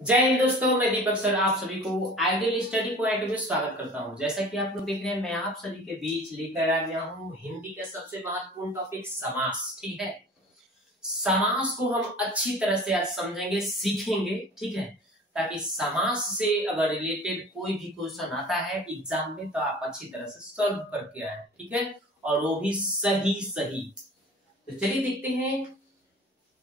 जय हिंद दोस्तों, मैं दीपक सर आप सभी को आइडियल स्टडी पॉइंट में स्वागत करता हूं। जैसा कि आप लोग देख रहे हैं, मैं आप सभी के बीच लेकर आ गया हूं हिंदी का सबसे महत्वपूर्ण टॉपिक समास। ठीक है, समास को हम अच्छी तरह से आज समझेंगे, सीखेंगे। ठीक है, ताकि समास से अगर रिलेटेड कोई भी क्वेश्चन आता है एग्जाम में तो आप अच्छी तरह से सॉल्व करके आए। ठीक है, और वो भी सही सही। तो चलिए देखते हैं,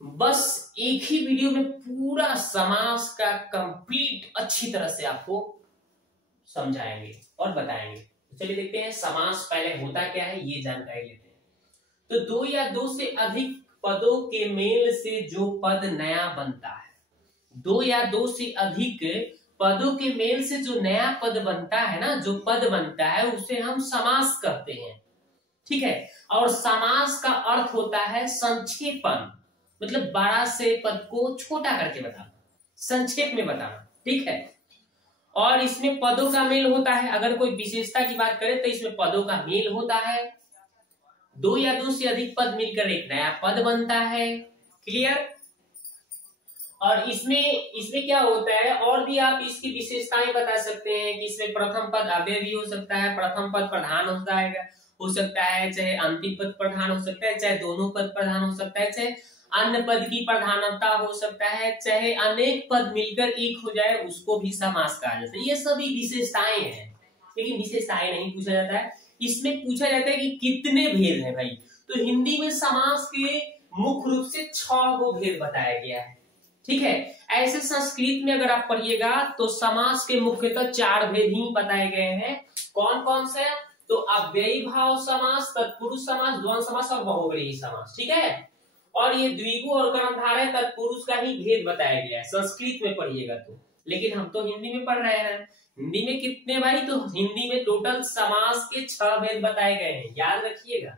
बस एक ही वीडियो में पूरा समास का कंप्लीट अच्छी तरह से आपको समझाएंगे और बताएंगे। तो चलिए देखते हैं समास पहले होता क्या है, ये जानकारी लेते हैं। तो दो या दो से अधिक पदों के मेल से जो पद नया बनता है, दो या दो से अधिक पदों के मेल से जो नया पद बनता है ना, जो पद बनता है उसे हम समास कहते हैं। ठीक है, और समास का अर्थ होता है संक्षेपण, मतलब बड़ा से पद को छोटा करके बताना, संक्षेप में बताना। ठीक है, और इसमें पदों का मेल होता है। अगर कोई विशेषता की बात करें तो इसमें पदों का मेल होता है। दो या दो से अधिक पद मिलकर एक नया पद बनता है। क्लियर? और इसमें क्या होता है, और भी आप इसकी विशेषताएं बता सकते हैं कि इसमें प्रथम पद अव्यय भी हो सकता है, प्रथम पद प्रधान हो सकता है, चाहे अंतिम पद प्रधान हो सकता है, चाहे दोनों पद प्रधान हो सकता है, चाहे अन्य पद की प्रधानता हो सकता है, चाहे अनेक पद मिलकर एक हो जाए, उसको भी समास कहा जाता है। ये सभी विशेषताएं हैं, लेकिन विशेषताएं नहीं पूछा जाता है। इसमें पूछा जाता है कि कितने भेद हैं भाई। तो हिंदी में समास के मुख्य रूप से 6 को भेद बताया गया है। ठीक है, ऐसे संस्कृत में अगर आप पढ़िएगा तो समास के मुख्यतः 4 भेद ही बताए गए हैं। कौन कौन से? तो अव्ययी भाव समास, तत्पुरुष समास, द्वंद्व समास और बहुव्रीहि समास। ठीक है, और ये द्विगु और कर्मधारय तत्पुरुष का ही भेद बताया गया है संस्कृत में पढ़िएगा तो। लेकिन हम तो हिंदी में पढ़ रहे हैं। हिंदी में कितने भाई? तो हिंदी में टोटल समास के 6 भेद बताए गए हैं, याद रखिएगा।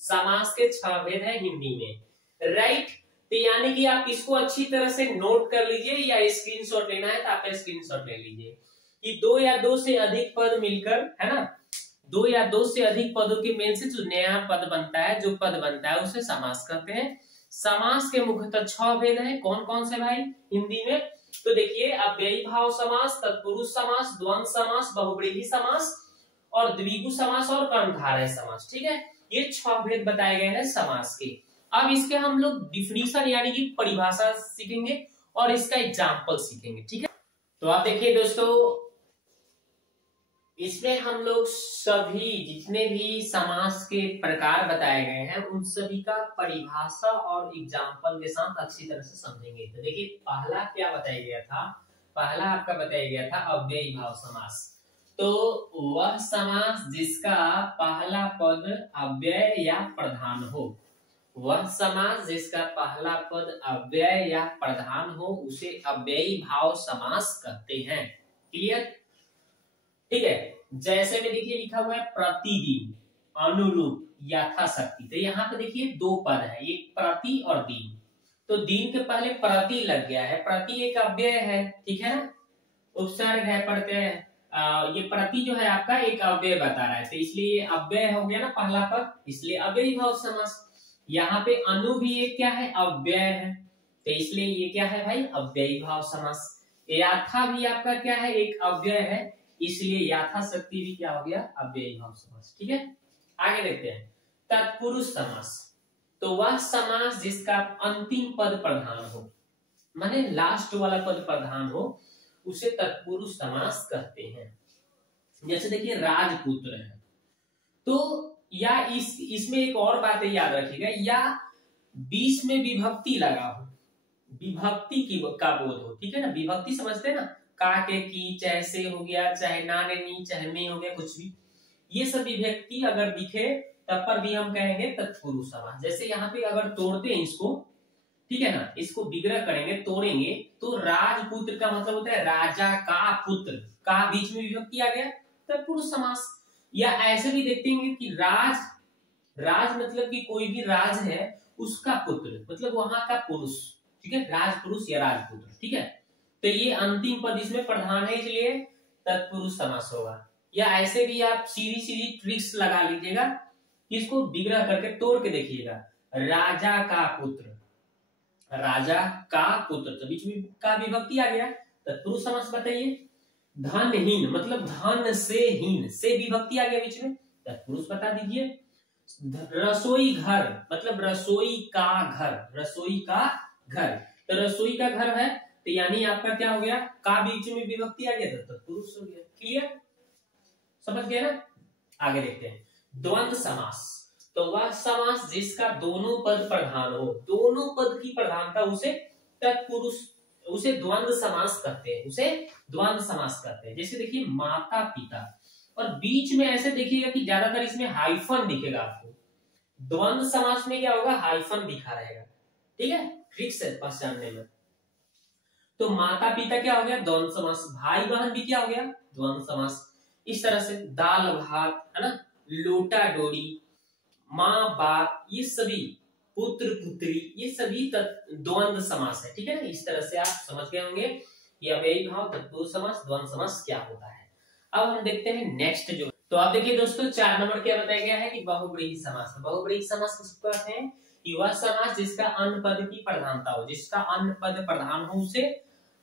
समास के 6 भेद है हिंदी में। राइट, तो यानी कि आप इसको अच्छी तरह से नोट कर लीजिए, या स्क्रीनशॉट लेना है तो आप स्क्रीनशॉट ले लीजिए कि दो या दो से अधिक पद मिलकर, है ना, दो या दो से अधिक पदों के मेल से जो नया पद बनता है, जो पद बनता है उसे समास कहते हैं। समास के मुख्यतः 6 भेद हैं। कौन कौन से भाई हिंदी में? तो देखिए, अव्ययी भाव समास, तत्पुरुष समास, द्वंद्व समास, बहुव्रीहि समास और द्विगु समास और कर्मधारय समास। ठीक है, ये 6 भेद बताए गए हैं समास के। अब इसके हम लोग डिफिनीशन यानी कि परिभाषा सीखेंगे और इसका एग्जाम्पल सीखेंगे। ठीक है, तो आप देखिए दोस्तों, इसमें हम लोग सभी जितने भी समास के प्रकार बताए गए हैं उन सभी का परिभाषा और एग्जाम्पल के साथ अच्छी तरह से समझेंगे। तो देखिए, पहला क्या बताया गया था? पहला आपका बताया गया था अव्ययी भाव समास। तो वह समास जिसका पहला पद अव्यय या प्रधान हो, वह समास जिसका पहला पद अव्यय या प्रधान हो उसे अव्ययी भाव समास कहते हैं। क्लियर? ठीक है, जैसे में देखिए लिखा हुआ है प्रतिदिन, अनुरूप, यथाशक्ति। तो यहाँ पे देखिए 2 पद है, एक प्रति और दिन। तो दिन के पहले प्रति लग गया है, प्रति एक अव्यय है। ठीक है ना, उपसर्ग है, प्रत्यय। ये प्रति जो है आपका एक अव्यय बता रहा है, तो इसलिए ये अव्यय हो गया ना पहला पद, इसलिए अव्ययी भाव समास। यहाँ पे अनु भी एक क्या है? अव्यय है, तो इसलिए ये क्या है भाई? अव्ययी भाव समास। यथा भी आपका क्या है? एक अव्यय है, इसलिए यथाशक्ति भी क्या हो गया? अव्ययी भाव समास। ठीक है, आगे देखते हैं तत्पुरुष समास। तो वह समास जिसका अंतिम पद प्रधान हो, माने लास्ट वाला पद प्रधान हो, उसे तत्पुरुष समास कहते हैं। जैसे देखिए राजपुत्र है, तो या इसमें एक और बात याद रखिएगा, या बीच में विभक्ति लगा हो, विभक्ति का बोध हो। ठीक है ना, विभक्ति समझते हैं ना, का के की, चाहे से हो गया, चाहे ना ने नी, चाहे में हो गया, कुछ भी, ये सब विभक्ति अगर दिखे तब पर भी हम कहेंगे तत्पुरुष समास। जैसे यहाँ पे अगर तोड़ते हैं इसको, ठीक है ना, इसको विग्रह करेंगे, तोड़ेंगे, तो राजपुत्र का मतलब होता है राजा का पुत्र, का बीच में विभक्ति आ गया, तत्पुरुष समास। या ऐसे भी देखते हैं कि राज मतलब कि कोई भी राज है उसका पुत्र, मतलब वहां का पुरुष। ठीक है, राजपुरुष या राजपुत्र। ठीक है, तो ये अंतिम पद इसमें प्रधान है, इसलिए तत्पुरुष समास होगा। या ऐसे भी आप सीधी ट्रिक्स लगा लीजिएगा, इसको विग्रह करके तोड़ के देखिएगा, राजा का पुत्र, राजा का पुत्र, तो बीच में का विभक्ति आ गया, तत्पुरुष समास बताइए। धनहीन मतलब धन से हीन, से विभक्ति आ गया बीच में, तत्पुरुष बता दीजिए। रसोई घर मतलब रसोई का घर, रसोई का घर, तो रसोई का घर है तो यानी आपका क्या हो गया, का बीच में विभक्ति आ गया तो तत्पुरुष हो गया। क्लियर, समझ गए ना। आगे देखते हैं द्वंद्व समास। तो वह समास जिसका दोनों पद प्रधान हो, दोनों पद की प्रधानता उसे तत्पुरुष, उसे द्वंद्व समास कहते हैं, उसे द्वंद्व समास कहते हैं। जैसे देखिए माता पिता, और बीच में ऐसे देखिएगा कि ज्यादातर इसमें हाइफन दिखेगा आपको, द्वंद्व समास में क्या होगा, हाइफन दिखा रहेगा, ठीक है, फिक्स है पहचानने में। तो माता पिता क्या हो गया, द्वंद्व समास, भाई बहन भी क्या हो गया, द्वंद्व समास। इस तरह से दाल भात है ना, लोटा डोरी, माँ बाप, ये सभी, पुत्र पुत्री, ये सभी द्वंद्व समास है, ठीक है ना। इस तरह से आप समझ गए होंगे कि अव्ययी भाव, तत्पुरुष समास, द्वंद्व समास क्या होता है। अब हम देखते हैं नेक्स्ट जो, तो आप देखिए दोस्तों 4 नंबर क्या बताया गया है कि बहुब्रीहि समास। बहुब्रीहि समास किसको कहते हैं कि वह समास जिसका अन्य पद की प्रधानता हो, जिसका अन्य पद प्रधान हो उसे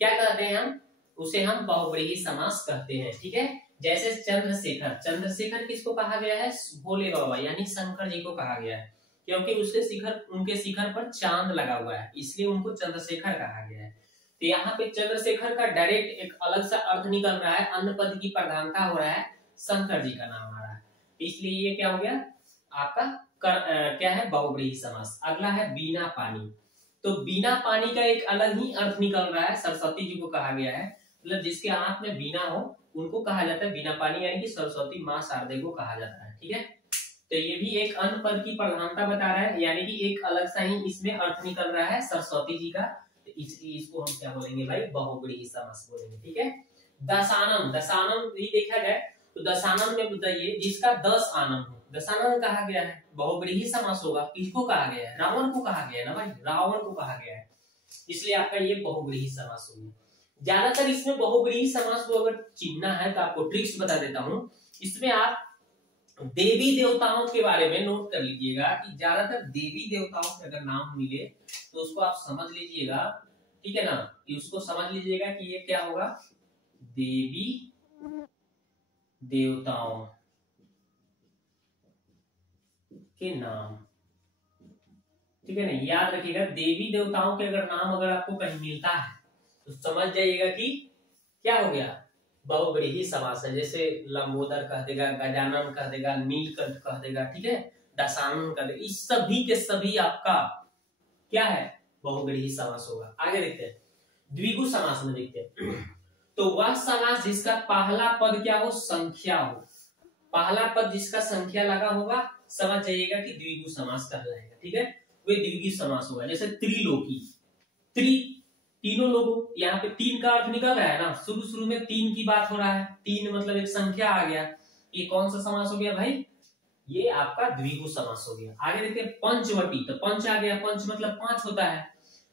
क्या कहते हैं हम, उसे हम बहुब्रीहि समास कहते हैं, ठीक है। जैसे चंद्रशेखर, चंद्रशेखर किसको कहा गया है, भोले बाबा यानी शंकर जी को कहा गया है, क्योंकि उसके शिखर, उनके शिखर पर चांद लगा हुआ है, इसलिए उनको चंद्रशेखर कहा गया है। तो यहाँ पे चंद्रशेखर का डायरेक्ट एक अलग सा अर्थ निकल रहा है, अन्य पद की प्रधानता हो रहा है, शंकर जी का नाम आ रहा है, इसलिए ये क्या हो गया आपका क्या है, बहुब्रीहि समास। अगला है बिना पानी। तो बिना पानी का एक अलग ही अर्थ निकल रहा है, सरस्वती जी को कहा गया है, मतलब जिसके हाथ में बिना हो उनको कहा जाता है बिना पानी, यानी कि सरस्वती माँ शारदे को कहा जाता है, ठीक है। तो ये भी एक अन्य पद की प्रधानता बता रहा है, यानी कि एक अलग सा ही इसमें अर्थ निकल रहा है सरस्वती जी का, तो इसको हम क्या बोलेंगे भाई, बहुब्रीहि समास बोलेंगे, ठीक है। दशानन, दशानन भी देखा जाए तो दशानन में बताइए जिसका 10 आनन हो, दशानन कहा गया है, बहुब्रीहि समास होगा। किसको कहा गया है, रावण को कहा गया है ना भाई, रावण को कहा गया है, इसलिए आपका ये बहुब्रीहि समास होगा। ज्यादातर इसमें बहुब्रीहि समास को अगर चिन्हना है तो आपको ट्रिक्स बता देता हूं। इसमें आप देवी देवताओं के बारे में नोट कर लीजिएगा कि ज्यादातर देवी देवताओं के अगर नाम मिले तो उसको आप समझ लीजिएगा, ठीक है ना, कि उसको समझ लीजिएगा कि ये क्या होगा, देवी देवताओं के नाम, ठीक है ना, याद रखिएगा देवी देवताओं के अगर नाम अगर आपको कहीं मिलता है तो समझ जाइएगा कि क्या हो गया, बहुब्रीहि समास है। जैसे लंबोदर कह देगा, गजानन कह देगा, नीलकंठ कह देगा, ठीक है, दशानन कह देगा, इस सभी के सभी आपका क्या है, बहुब्रीहि समास होगा। आगे देखते हैं द्विगु समास में देखते हैं। तो वह समास जिसका पहला पद क्या हो, संख्या हो, पहला पद जिसका संख्या लगा होगा समझ जाइएगा कि द्विगु समास कहलाएगा, ठीक है, वे द्विगु समास होगा। जैसे त्रिलोकी, तीनों लोगों, यहाँ पे 3 का अर्थ निकल रहा है ना, शुरू में 3 की बात हो रहा है, 3 मतलब एक संख्या आ गया, ये कौन सा समास हो गया भाई, ये आपका द्विगु समास हो गया। आगे देखते हैं पंचवटी, तो पंच आ गया, पंच मतलब 5 होता है,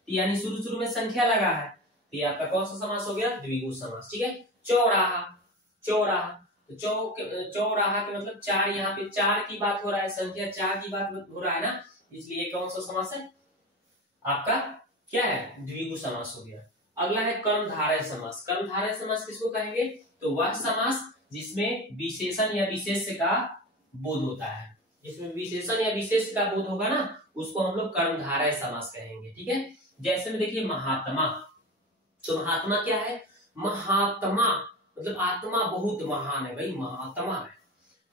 यानी शुरू में संख्या लगा है, तो ये आपका कौन सा समास हो गया, द्विगु समास, ठीक है। चौराहा, चौराहा, तो चौराहा के मतलब 4, यहाँ पे 4 की बात हो रहा है, संख्या 4 की बात हो रहा है ना, इसलिए कौन सा समास है आपका, क्या है, द्विगु समास हो गया। अगला है कर्मधारय समास। कर्मधारय समास किसको कहेंगे, तो वह समास जिसमें विशेषण या विशेष का बोध होता है, जिसमें विशेषण या विशेष का बोध होगा ना उसको हम लोग कर्मधारय समास कहेंगे, ठीक है। जैसे में देखिए महात्मा, तो महात्मा क्या है, महात्मा मतलब आत्मा बहुत महान है भाई, महात्मा है,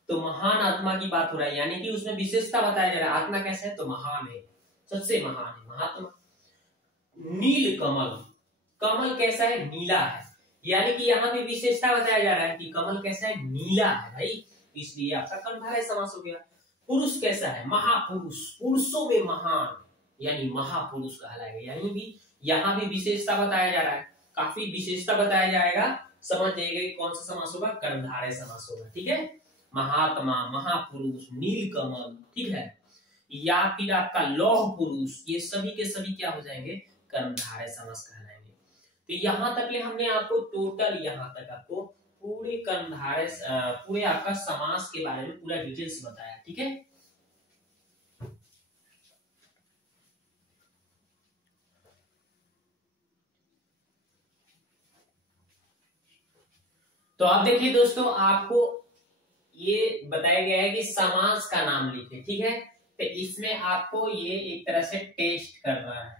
तो महान आत्मा की बात हो रहा है, यानी कि उसमें विशेषता बताया जा रहा है, आत्मा कैसे है तो महान है, सबसे महान है महात्मा। नील कमल, कमल कैसा है, नीला है, यानी कि यहाँ पे विशेषता बताया जा रहा है कि कमल कैसा है, नीला है भाई, इसलिए आपका कर्मधारय समास हो गया। पुरुष कैसा है, महापुरुष, पुरुषों में महान, यानी महापुरुष कहलाएगा, यानी भी यहाँ भी विशेषता बताया जा रहा है, काफी विशेषता बताया जाएगा, समझ जाइएगा कौन सा समास होगा, कर्मधारय समास होगा, ठीक है। महात्मा, महापुरुष, नीलकमल, ठीक है, या फिर आपका लौह पुरुष, ये सभी के सभी क्या हो जाएंगे, कर्मधारय समास कहलाएंगे। तो यहाँ तक ले हमने आपको टोटल, यहाँ तक आपको पूरे कर्मधारय, पूरे आपका समास के बारे में पूरा डिटेल्स बताया, ठीक है। तो अब देखिए दोस्तों, आपको ये बताया गया है कि समास का नाम लिखे, ठीक है। तो इसमें आपको ये एक तरह से टेस्ट करना है,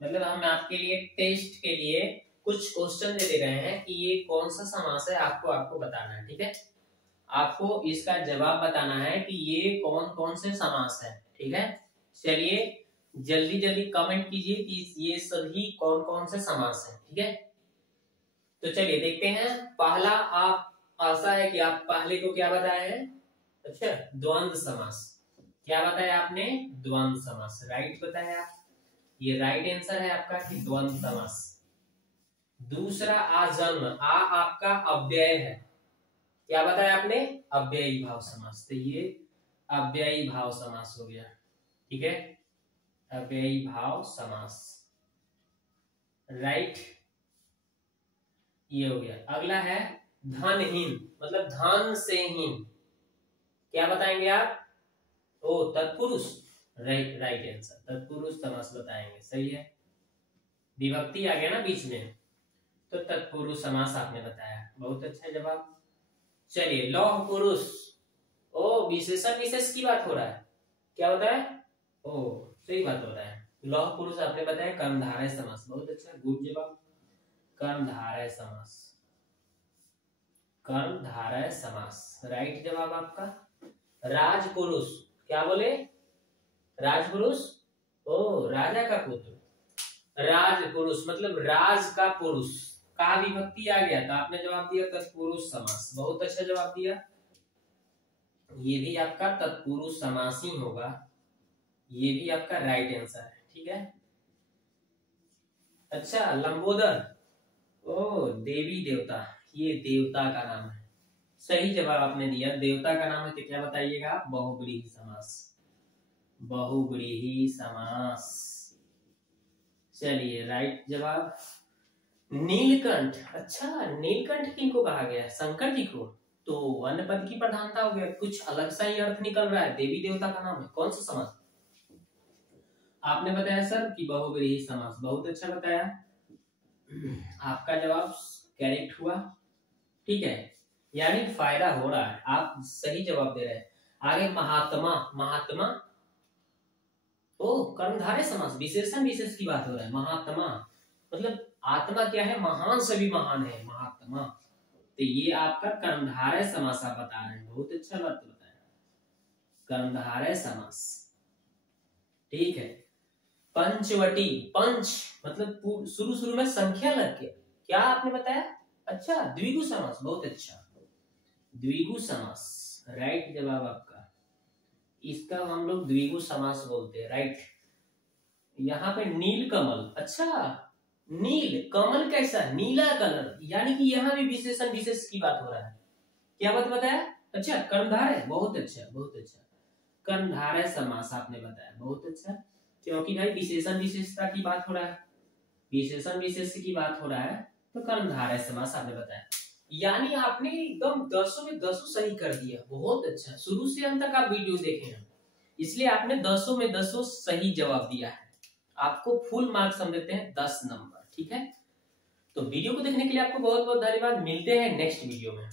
मतलब हम आपके लिए टेस्ट के लिए कुछ क्वेश्चन दे रहे हैं कि ये कौन सा समास है, आपको बताना है, ठीक है। आपको इसका जवाब बताना है कि ये कौन कौन से समास है, ठीक है। चलिए जल्दी जल्दी कमेंट कीजिए कि ये सभी कौन कौन से समास है, ठीक है। तो चलिए देखते हैं। पहला, आप आशा है कि आप पहले को क्या बताए हैं, अच्छा द्वंद्व समास। क्या बताया आपने, द्वंद्व समास, राइट बताया आप, ये राइट आंसर है आपका कि द्वंद्व समास। दूसरा, आजन्म, आ आपका अव्यय है, क्या बताया आपने, अव्ययी भाव समास। तो ये अव्ययी भाव समास हो गया, ठीक है, अव्ययी भाव समास, राइट, ये हो गया। अगला है धनहीन, मतलब धन से हीन, क्या बताएंगे आप, ओ तत्पुरुष, राइट राइट आंसर, तत्पुरुष समास बताएंगे, सही है। विभक्ति आ गया ना बीच में, तो तत्पुरुष समास आपने बताया, बहुत अच्छा जवाब। चलिए लौह पुरुष, ओ विशेषण विशेष की बात हो रहा है, क्या होता है, ओ सही बात हो रहा है, लौह पुरुष आपने बताया कर्मधारय समास, बहुत अच्छा, गुड जवाब, कर्मधारय समास, कर्मधारय समास, राइट जवाब आपका। राजपुरुष, क्या बोले, राजपुरुष, ओ राजा का पुत्र, राजपुरुष मतलब राज का पुरुष, का विभक्ति आ गया, तो आपने जवाब दिया तत्पुरुष समास, बहुत अच्छा जवाब दिया, ये भी आपका तत्पुरुष समास ही होगा, ये भी आपका राइट आंसर है, ठीक है। अच्छा लंबोदर, ओ देवी देवता, ये देवता का नाम है, सही जवाब आपने दिया, देवता का नाम है, तो क्या बताइएगा, बहुव्रीहि समास, बहुव्रीहि समास, चलिए राइट जवाब। नीलकंठ, अच्छा नीलकंठ किनको कहा गया है, शंकर जी को, तो अन्य पद की प्रधानता हो गया, कुछ अलग सा ही अर्थ निकल रहा है, देवी देवता का नाम है, कौन सा समास, आपने बताया सर कि बहुव्रीहि समास, बहुत अच्छा बताया, आपका जवाब करेक्ट हुआ, ठीक है, यानी फायदा हो रहा है, आप सही जवाब दे रहे हैं। आगे महात्मा, महात्मा, ओ कर्मधारय समास, विशेषण विशेष की बात हो रहा है, महात्मा मतलब आत्मा क्या है, महान से भी महान है महात्मा, तो ये आपका कर्मधारय समास आप बता रहे हैं, बहुत अच्छा बात बताया, कर्मधारय समास, ठीक है। पंचवटी, पंच मतलब शुरू शुरू में संख्या लग के, क्या आपने बताया, अच्छा द्विगु समास, बहुत अच्छा, द्विगु समास, राइट जवाब आपका, इसका हम लोग द्विगु समास बोलते हैं, राइट। यहाँ पे नील कमल, अच्छा नील कमल कैसा, नीला कलर, यानी कि यहाँ भी विशेषण विशेष की बात हो रहा है, क्या बात बताया, अच्छा कर्मधारय, बहुत अच्छा बहुत अच्छा, कर्मधारय समास आपने बताया, बहुत अच्छा, क्योंकि भाई विशेषण विशेषता की बात हो रहा है, विशेषण विशेष की बात हो रहा है, तो कर्मधारय समास आपने बताया, यानी आपने एकदम 10 में 10 सही कर दिया, बहुत अच्छा, शुरू से अंत तक आप वीडियो देखे हैं, इसलिए आपने 10 में 10 सही जवाब दिया है, आपको फुल मार्क्स हम देते हैं 10 नंबर, ठीक है। तो वीडियो को देखने के लिए आपको बहुत बहुत धन्यवाद, मिलते हैं नेक्स्ट वीडियो में।